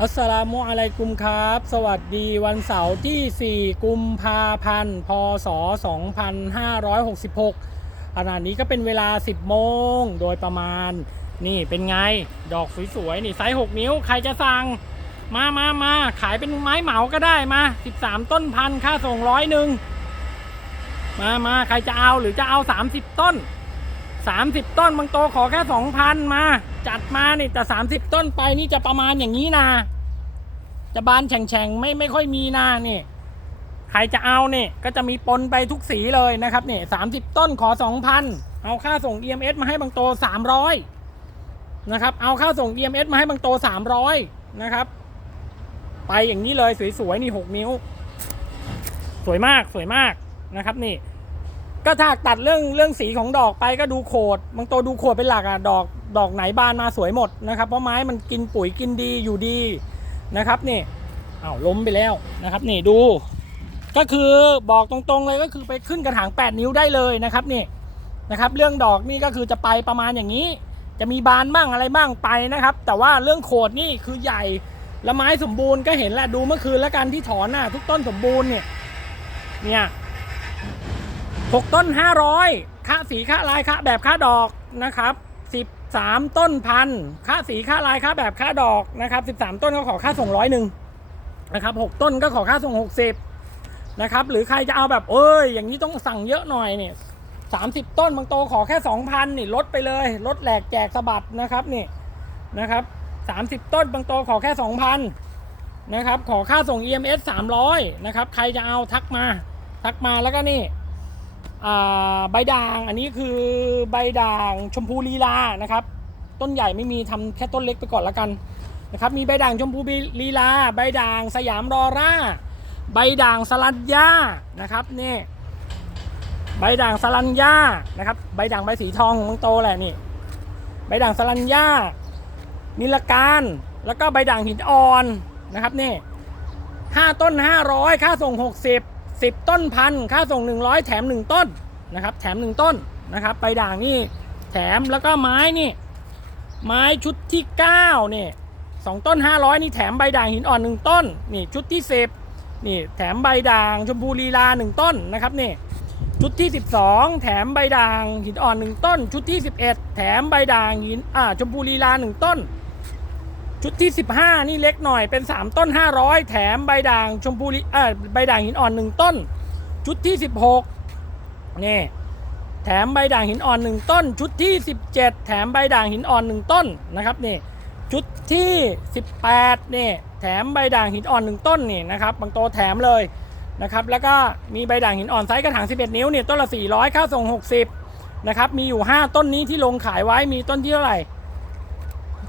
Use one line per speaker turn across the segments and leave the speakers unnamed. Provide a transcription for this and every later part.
อัสสลามุอะลัยกุมครับ สวัสดีวันเสาร์ที่ 4 กุมภาพันธ์ พศ 2566ขณะนี้ก็เป็นเวลา 10 โมงโดยประมาณ นี่เป็นไง ดอกสวยๆ นี่ไซส์ 6 นิ้ว ใครจะสั่ง มามามาขายเป็นไม้เหมาก็ได้มา 13 ต้นพันค่าส่งร้อยหนึ่ง มามาใครจะเอาหรือจะเอา 30 ต้น 30 ต้นบางโตขอแค่ 2,000 มา จัดมานี่แต่ 30 ต้นไปนี่จะประมาณอย่างนี้นะ จะบานแฉ่งๆไม่ไม่ค่อยมีนานี่ ใครจะเอาเนี่ยก็จะมีปนไปทุกสีเลยนะครับเนี่ย30ต้นขอ 2,000 เอาค่าส่ง EMS มาให้บางโต 300 นะครับ เอาค่าส่ง EMS มาให้บางโต 300 นะครับ ไปอย่างนี้เลยสวยๆนี่ 6 นิ้ว สวยมากสวยมากนะครับนี่ ก็ถ้าตัดเรื่องเรื่องสีของดอกไปก็ดูโขดบางตัวดูโขดเป็นหลักอะดอกดอกไหนบานมาสวยหมดนะครับ เพราะไม้มันกินปุ๋ยกินดีอยู่ดีนะครับนี่อ้าวล้มไปแล้วนะครับนี่ดู ก็คือบอกตรงๆเลยก็คือไปขึ้นกระถาง 8 นิ้วได้เลยนะครับนี่นะครับ เรื่องดอกนี่ก็คือจะไปประมาณอย่างนี้ จะมีบานบ้างอะไรบ้างไปนะครับ แต่ว่าเรื่องโขดนี่คือใหญ่และไม้สมบูรณ์ก็เห็นแหละดูเมื่อคืนแล้วกันที่ถอนน่ะทุกต้นสมบูรณ์เนี่ยเนี่ย หกต้นห้าร้อยค่าสีค่าลายค่าแบบค่าดอกนะครับสิบสามต้นพันค่าสีค่าลายค่าแบบค่าดอกนะครับสิบสามต้นก็ขอค่าส่งร้อยหนึ่งนะครับหกต้นก็ขอค่าส่งหกสิบนะครับหรือใครจะเอาแบบเอ้ยอย่างนี้ต้องสั่งเยอะหน่อยเนี่ยสามสิบต้นบางโตขอแค่สองพันนี่ลดไปเลยลดแหลกแจกสะบัดนะครับนี่นะครับสามสิบต้นบางโตขอแค่สองพันนะครับขอค่าส่ง EMS 300นะครับใครจะเอาทักมา ทักมาแล้วก็นี่ ใบด่างอันนี้คือใบด่างชมพูลีลานะครับ ต้นใหญ่ไม่มีทำแค่ต้นเล็กไปก่อนละกันนะครับมีใบด่างชมพูลีลา ใบด่างสยามรอร่า ใบด่างสลัญญานะครับนี่ใบด่างสลัญญานะครับ ใบด่างใบสีทองของมังโตแหละนี่ ใบด่างสลัญญานิลการแล้วก็ใบด่างหินอ่อนนะครับนี่ห้าต้นห้าร้อยค่าส่งหกสิบ 10 ต้นพันค่าส่ง 100 แถม 1 ต้นนะครับแถม 1 ต้นนะครับใบด่างนี่แถมแล้วก็ไม้นี่ไม้ชุดที่9นี่สองต้น 500 นี่แถมใบด่างหินอ่อน 1 ต้นนี่ชุดที่ 10นี่แถมใบด่างชมพูลีลา 1 ต้นนะครับนี่ชุดที่ 12 แถมใบด่างหินอ่อน 1 ต้น ชุดที่ 11 แถมใบด่างหินอ่าชมพูลีลา 1 ต้น ชุดที่ 15 นี่เล็กหน่อยเป็น 3 ต้น 500 แถมใบด่างชมพูลิเออใบด่างหินอ่อน 1 ต้น ชุดที่ 16นี่แถมใบด่างหินอ่อน 1 ต้น ชุดที่ 17 แถมใบด่างหินอ่อน 1 ต้นนะครับนี่ชุดที่ 18นี่แถมใบด่างหินอ่อน 1 ต้นนี่นะครับบางโตแถมเลยนะครับแล้วก็มีใบด่างหินอ่อนไซส์กระถาง 11 นิ้วเนี่ยต้นละ 400 ค่าส่ง 60นะครับมีอยู่ 5 ต้นนี้ที่ลงขายไว้มีต้นที่เท่าไหร่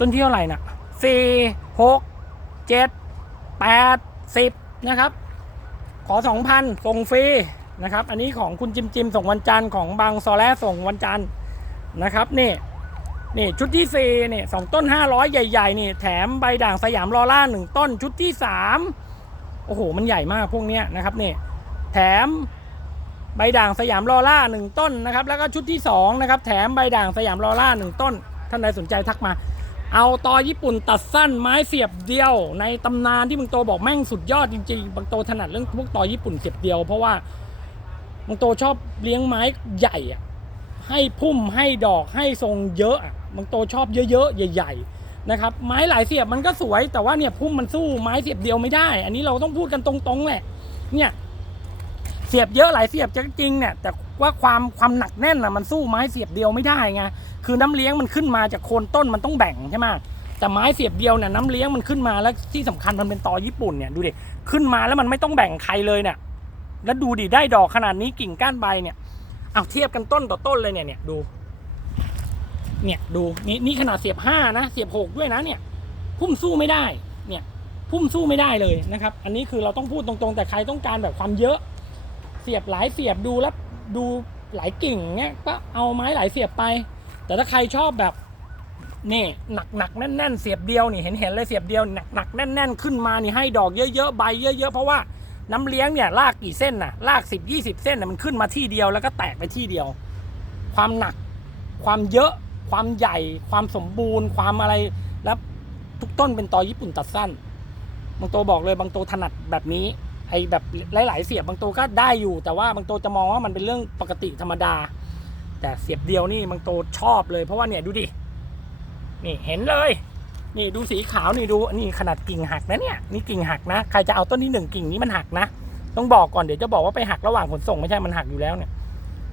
ต้นที่เท่าไหร่นะ สี่หกเจ็ดแปดสิบนะครับ ขอสองพันส่งฟรีนะครับ อันนี้ของคุณจิมจิมส่งวันจันทร์ของบางซอแลส่งวันจันทร์นะครับนี่นี่ชุดที่สี่นี่สองต้นห้าร้อยใหญ่ๆนี่แถมใบด่างสยามลอล่าหนึ่งต้นชุดที่สามโอ้โหมันใหญ่มากพวกเนี้ยนะครับนี่แถมใบด่างสยามลอล่าหนึ่งต้นนะครับ แล้วก็ชุดที่สองนะครับแถมใบด่างสยามลอล่าหนึ่งต้นท่านใดสนใจทักมา เอาตอญี่ปุ่นตัดสั้นไม้เสียบเดียว ในตำนานที่บางโตบอกแม่งสุดยอดจริงๆบางโตถนัดเรื่องพวกตอญี่ปุ่นเสียบเดียว เพราะว่าบางโตชอบเลี้ยงไม้ใหญ่อะให้พุ่มให้ดอกให้ทรงเยอะอะบางโตชอบเยอะๆใหญ่ๆนะครับไม้หลายเสียบมันก็สวยแต่ว่าเนี่ยพุ่มมันสู้ไม้เสียบเดียวไม่ได้ อันนี้เราต้องพูดกันตรงๆแหละเนี่ย สียบเยอะหลายเสียบจริงๆเนี่ยแต่ว่าความความหนักแน่นอะมันสู้ไม้เสียบเดียวไม่ได้ไงคือน้ำเลี้ยงมันขึ้นมาจากโคนต้นมันต้องแบ่งใช่ไหมแต่ไม้เสียบเดียวเนี่ยน้ำเลี้ยงมันขึ้นมาแล้วที่สำคัญมันเป็นตอญี่ปุ่นเนี่ยดูดิขึ้นมาแล้วมันไม่ต้องแบ่งใครเลยเนี่ยแล้วดูดิได้ดอกขนาดนี้กิ่งก้านใบเนี่ยเอาเทียบกันต้นต่อต้นเลยเนี่ยเนี่ยดู เนี่ยดูนี่นี่ขนาดเสียบห้านะเสียบหกด้วยนะเนี่ย พุ่มสู้ไม่ได้ เนี่ย พุ่มสู้ไม่ได้เลยนะครับ อันนี้คือเราต้องพูดตรงๆ แต่ใครต้องการแบบความเยอะ เสียบหลายเสียบดูแล้วดูหลายกิ่งเนี่ยก็เอาไม้หลายเสียบไป แต่ถ้าใครชอบแบบนี่หนักหนักแน่นแน่นเสียบเดียวนี่เห็นเห็นเลยเสียบเดียวหนักหนักแน่นแน่นขึ้นมานี่ให้ดอกเยอะๆใบเยอะๆเพราะว่าน้ำเลี้ยงเนี่ยลากกี่เส้นน่ะลากสิบยี่สิบเส้นน่ะมันขึ้นมาที่เดียวแล้วก็แตกไปที่เดียว ความหนักความเยอะความใหญ่ ความสมบูรณ์ ความอะไรแล้วทุกต้นเป็นตอญี่ปุ่นตัดสั้นบางตัวบอกเลยบางตัวถนัดแบบนี้ ไอแบบหลาย ๆ เสียบบางตัวก็ได้อยู่ แต่ว่าบางตัวจะมองว่ามันเป็นเรื่องปกติธรรมดา แต่เสียบเดียวนี่บางตัวชอบเลยเพราะว่าเนี่ยดูดินี่เห็นเลย นี่ดูสีขาวนี่ดูนี่ขนาดกิ่งหักนะเนี่ยนี่กิ่งหักนะใครจะเอาต้นที่หนึ่งกิ่งนี้มันหักนะ ต้องบอกก่อนเดี๋ยวจะบอกว่าไปหักระหว่างขนส่งไม่ใช่มันหักอยู่แล้วเนี่ย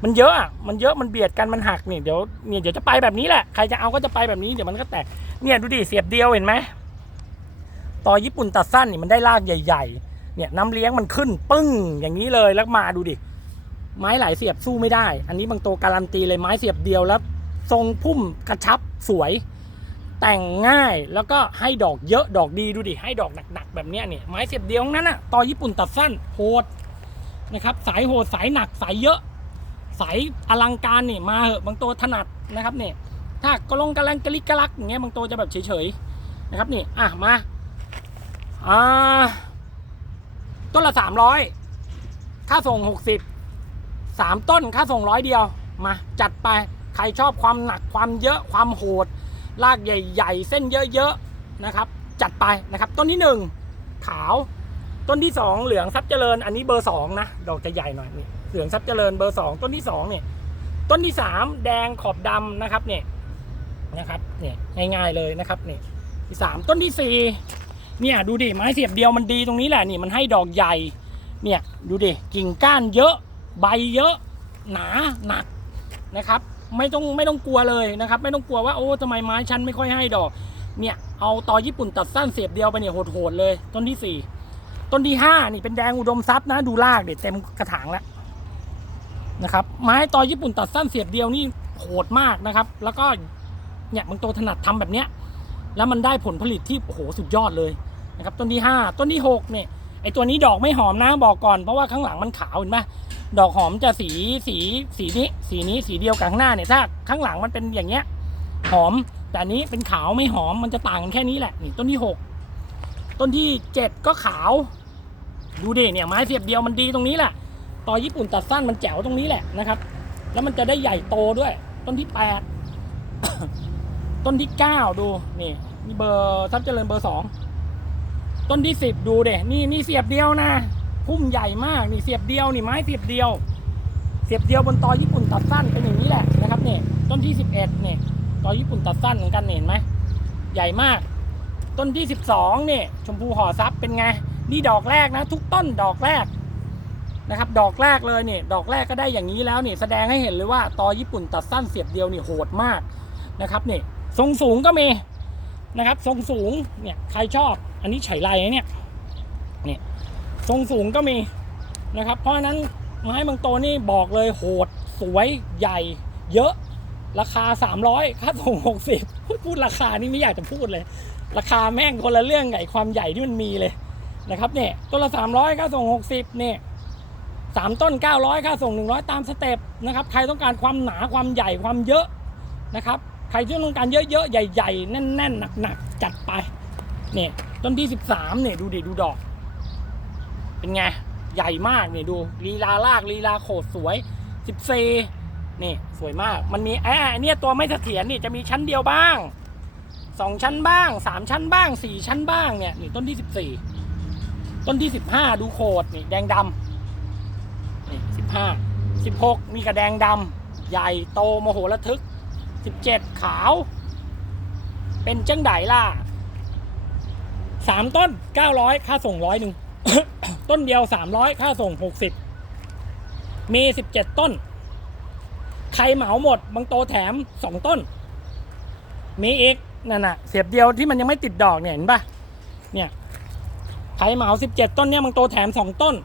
มันเยอะอะมันเยอะมันเบียดกันมันหักนี่เดี๋ยวเนี่ยเดี๋ยวจะไปแบบนี้แหละใครจะเอาก็จะไปแบบนี้เดี๋ยวมันก็แตกเนี่ยดูดิเสียบเดียวเห็นไหมต่อญี่ปุ่นตัดสั้นนี่มันได้รากใหญ่ ๆ เนี่ยน้ำเลี้ยงมันขึ้นปึ้งอย่างนี้เลยแล้วมาดูดิ ไม้หลายเสียบสู้ไม่ได้ อันนี้บางตัวการันตีเลยไม้เสียบเดียวแล้ว ทรงพุ่มกระชับสวย แต่งง่ายแล้วก็ให้ดอกเยอะดอกดีดูดิให้ดอกหนักๆแบบนี้เนี่ยไม้เสียบเดียวงนั้นอะต่อญี่ปุ่นตัดสั้นโหดนะครับสายโหดสายหนักสายเยอะ สายอลังการนี่มาเหอะบางตัวถนัดนะครับเนี่ยถ้ากระลงกระลังกระลิกกระลักอย่างเงี้ยบางตัวจะแบบเฉยๆนะครับนี่อะมาอ่า ต้นละสามร้อยค่าส่งหกสิบสามต้นค่าส่งร้อยเดียวมาจัดไปใครชอบความหนักความเยอะความโหดลากใหญ่ ๆ เส้นเยอะๆนะครับ จัดไปนะครับ ต้นที่หนึ่งขาวต้นที่สองเหลืองทรัพย์เจริญ อันนี้เบอร์สองนะดอกจะใหญ่หน่อยนี่เหลืองทรัพย์เจริญเบอร์สองต้นที่สองเนี่ยต้นที่สามแดงขอบดำนะครับเนี่ยนะครับเนี่ยง่ายๆเลยนะครับเนี่ยที่สามต้นที่สี่ เนี่ยดูดิไม้เสียบเดียวมันดีตรงนี้แหละนี่มันให้ดอกใหญ่ เนี่ยดูดิกิ่งก้านเยอะ ใบเยอะ หนาหนักนะครับ ไม่ต้องไม่ต้องกลัวเลยนะครับ ไม่ต้องกลัวว่าโอ้ทำไมไม้ฉันไม่ค่อยให้ดอก เนี่ยเอาตอญี่ปุ่นตัดสั้นเสียบเดียวไปเนี่ยโหดๆเลย ต้นที่สี่ต้นที่ห้านี่เป็นแดงอุดมทรัพย์นะดูรากเด็ดเต็มกระถางแล้วนะครับไม้ตอญี่ปุ่นตัดสั้นเสียบเดียวนี่โหดมากนะครับ แล้วก็เนี่ยบางตัวถนัดทำแบบเนี้ย แล้วมันได้ผลผลิตที่โอ้โหสุดยอดเลยนะครับต้นที่ห้าต้นที่หกเนี่ยไอตัวนี้ดอกไม่หอมนะบอกก่อนเพราะว่าข้างหลังมันขาวเห็นไหมดอกหอมจะสีสีสีนี้สีนี้สีเดียวกับข้างหน้าเนี่ยถ้าข้างหลังมันเป็นอย่างเงี้ยหอมแต่นนี้เป็นขาวไม่หอมมันจะต่างกันแค่นี้แหละนี่ต้นที่หกต้นที่เจ็ดก็ขาว ดูดิเนี่ยไม้เสียบเดียวมันดีตรงนี้แหละต่อญี่ปุ่นตัดสั้นมันแจ๋วตรงนี้แหละนะครับ แล้วมันจะได้ใหญ่โตด้วย ต้นที่แปด ต้นที่เก้าดูนี่นี่เบอร์ทรัพย์เจริญเบอร์สองต้นที่สิบดูเด็นี่นี่เสียบเดียวนะพุ่มใหญ่มากนี่เสียบเดียวนี่ไม้เสียบเดียว เสียบเดียวบนตอญี่ปุ่นตัดสั้นเป็นอย่างนี้แหละนะครับเนี่ยต้นที่สิบเอ็ดเนี่ยตอญี่ปุ่นตัดสั้นเหมือนกันเห็นไหมใหญ่มาก ต้นที่12เนี่ยชมพูห่อซับเป็นไงนี่ดอกแรกนะ ทุกต้นดอกแรกนะครับ ดอกแรกเลยเนี่ยดอกแรกก็ได้อย่างนี้แล้วเนี่ยแสดงให้เห็นเลยว่าตอญี่ปุ่นตัดสั้นเสียบเดียวนี่โหดมากนะครับเนี่ย ทรงสูงก็มีนะครับ ทรงสูงเนี่ยใครชอบ อันนี้ไฉไลเนี่ยเนี่ยทรงสูงก็มีนะครับ เพราะฉะนั้นไม้บางตัวนี่บอกเลยโหด สวยใหญ่ เยอะ ราคา 300 ค่าส่ง 60 พูดราคานี่ไม่อยากจะพูดเลย ราคาแม่งคนละเรื่องไงความใหญ่ที่มันมีเลยนะครับเนี่ยต้นละ 300 ค่าส่ง 60เนี่ยสามต้น 900 ค่าส่ง 100 ตามสเต็ปนะครับ ใครต้องการความหนาความใหญ่ความเยอะนะครับ ใครที่ต้องการเยอะๆ ใหญ่ ๆ แน่น ๆ หนัก ๆ จัดไป เนี่ย ต้นที่ 13เนี่ยดูดิดูดอก เป็นไง ใหญ่มากเนี่ยดูลีลาลากลีลาโขดสวย 14 นี่สวยมาก มันมีแอะเนี่ยตัวไม่เสถียรนี่จะมีชั้นเดียวบ้างสองชั้นบ้างสามชั้นบ้างสี่ชั้นบ้างเนี่ยนี่ต้นที่สิบสี่ต้นที่สิบห้าดูโคดนี่แดงดำนี่สิบห้าสิบหกมีกระแดงดำใหญ่โตโมโหระทึก สิบเจ็ดขาว เป็นจังไดล่ะสามต้นเก้าร้อยค่าส่งร้อยหนึ่งต้นเดียวสามร้อยค่าส่งหกสิบมีสิบเจ็ดต้น ใครเหมาหมด บางโตแถมสองต้น มีอีกนั่นน่ะ เสียบเดียวที่มันยังไม่ติดดอกเนี่ยเห็นปะเนี่ยใครเหมาสิบเจ็ดต้นเนี่ยบางโตแถมสองต้น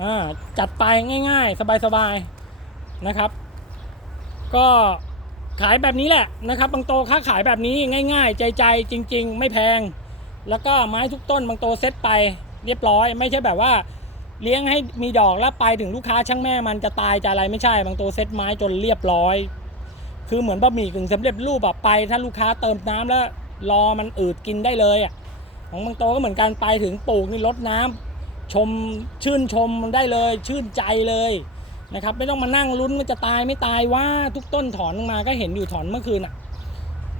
อ่าจัดไปง่ายๆ สบายๆนะครับ ก็ ขายแบบนี้แหละนะครับบางโตค้าขายแบบนี้ง่าย ๆ ใจๆจจริง ๆ ไม่แพง แล้วก็ไม้ทุกต้นบางโตเซตไปเรียบร้อย ไม่ใช่แบบว่าเลี้ยงให้มีดอกแล้วไปถึงลูกค้าช่างแม่มันจะตายจะอะไรไม่ใช่บางตัวเซตไม้จนเรียบร้อย คือเหมือนบะหมี่กึ่งสำเร็จรูปแบบไป ถ้าลูกค้าเติมน้ำแล้วรอมันอืดกินได้เลยอะของบางโตวก็เหมือนกันไปถึงปลูกนี่ลดน้ำชมชื่นชมมันได้เลย ชื่นใจเลย นะครับ ไม่ต้องมานั่งลุ้นว่าจะตายไม่ตายว่าทุกต้นถอนมาก็เห็นอยู่ถอนเมื่อคืนอะ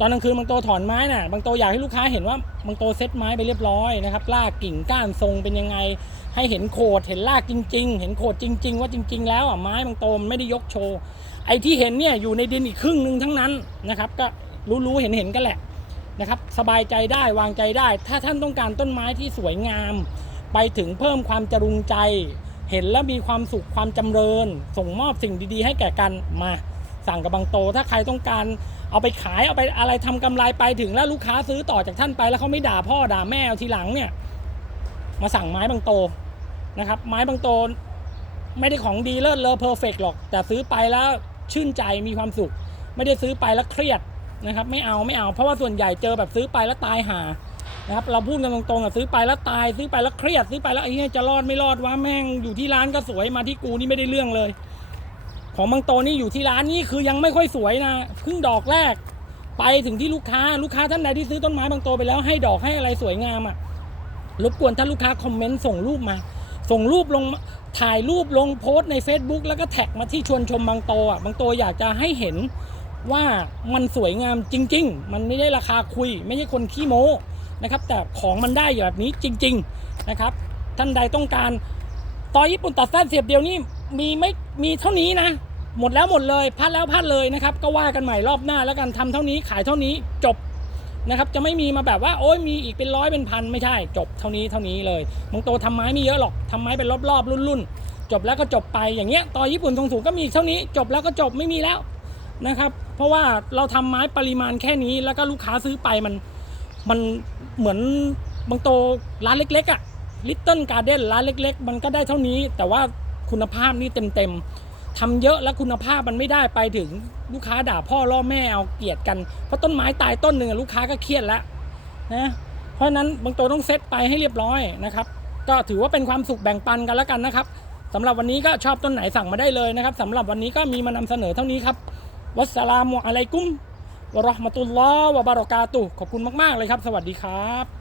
ตอนกลางคืนบางโตถอนไม้น่ะ บางโตอยากให้ลูกค้าเห็นว่าบางโตเซตไม้ไปเรียบร้อยนะครับลากกิ่งก้านทรงเป็นยังไง ให้เห็นโขดเห็นลากจริง ๆ เห็นโขดจริง ๆ ว่าจริง ๆ แล้วอะไม้บางโตมันไม่ได้ยกโชว์ไอ้ที่เห็นเนี่ยอยู่ในดินอีกครึ่งหนึ่งทั้งนั้นนะครับ ก็รู้ๆเห็นๆกันแหละนะครับ สบายใจได้วางใจได้ ถ้าท่านต้องการต้นไม้ที่สวยงาม ไปถึงเพิ่มความจรุงใจ เห็นแล้วมีความสุขความจำเริญ ส่งมอบสิ่งดีๆ ให้แก่กันมาสั่งกับบางโต ถ้าใครต้องการเอาไปขายเอาไปอะไรทำกำไรไปถึงแล้วลูกค้าซื้อต่อจากท่านไปแล้วเขาไม่ด่าพ่อด่าแม่เอาทีหลังเนี่ยมาสั่งไม้บางโตนะครับ ไม้บางโตไม่ได้ของดีเลิศเลอเพอร์เฟกหรอก แต่ซื้อไปแล้วชื่นใจมีความสุข ไม่ได้ซื้อไปแล้วเครียดนะครับ ไม่เอาไม่เอา เพราะว่าส่วนใหญ่เจอแบบซื้อไปแล้วตายห่า นะครับเราพูดกันตรงๆอะซื้อไปแล้วตายซื้อไปแล้วเครียดซื้อไปแล้วไอ้เนี้ยจะรอดไม่รอดวะแม่งอยู่ที่ร้านก็สวยมาที่กูนี่ไม่ได้เรื่องเลย ของบางโตนี่อยู่ที่ร้านนี่คือยังไม่ค่อยสวยนะเพิ่งดอกแรก ไปถึงที่ลูกค้าลูกค้าท่านใดที่ซื้อต้นไม้บางโตไปแล้วให้ดอกให้อะไรสวยงามอะรบกวนถ้าลูกค้าคอมเมนต์ส่งรูปมา ส่งรูปลงถ่ายรูปลงโพสต์ใน Facebook แล้วก็แท็กมาที่ชวนชมบางโตอะบางโตอยากจะให้เห็นว่ามันสวยงามจริง ๆ มันไม่ได้ราคาคุย ไม่ใช่คนขี้โม้ นะครับ แต่ของมันได้แบบนี้จริง ๆนะครับ ท่านใดต้องการต่อญี่ปุ่นตัดสั้นเสียบเดียวนี่มีไม่มีเท่านี้นะ หมดแล้วหมดเลยพัดแล้วพัดเลยนะครับ ก็ว่ากันใหม่รอบหน้าแล้วกันทำเท่านี้ขายเท่านี้จบนะครับจะไม่มีมาแบบว่าโอ้ยมีอีกเป็นร้อยเป็นพันไม่ใช่ จบเท่านี้เท่านี้เลยบางโตทำไม้ไม่เยอะหรอกทำไม้เป็นรอบๆรุ่นๆจบแล้วก็จบไปอย่างเงี้ยต่อญี่ปุ่นทรงสูงก็มีเท่านี้ จบแล้วก็จบไม่มีแล้วนะครับ เพราะว่าเราทำไม้ปริมาณแค่นี้แล้วก็ลูกค้าซื้อไปมันมัน เหมือนบางโตร้านเล็กๆอะลิตเติ้ลการ์เด้นร้านเล็ก ๆ มันก็ได้เท่านี้ แต่ว่าคุณภาพนี่เต็มๆทำเยอะแล้วคุณภาพมันไม่ได้ไปถึงลูกค้าด่าพ่อล่อแม่เอาเกลียดกันเพราะต้นไม้ตายต้นหนึ่งลูกค้าก็เครียดแล้วนะเพราะฉะนั้นบางตัวต้องเซตไปให้เรียบร้อยนะครับ ก็ถือว่าเป็นความสุขแบ่งปันกันแล้วกันนะครับสำหรับวันนี้ก็ชอบต้นไหนสั่งมาได้เลยนะครับสำหรับวันนี้ก็มีมานำเสนอเท่านี้ครับวัสสลามุอะลัยกุม วะราะห์มะตุลลอฮ์วะบารอกาตุขอบคุณมาก ๆ เลยครับ สวัสดีครับ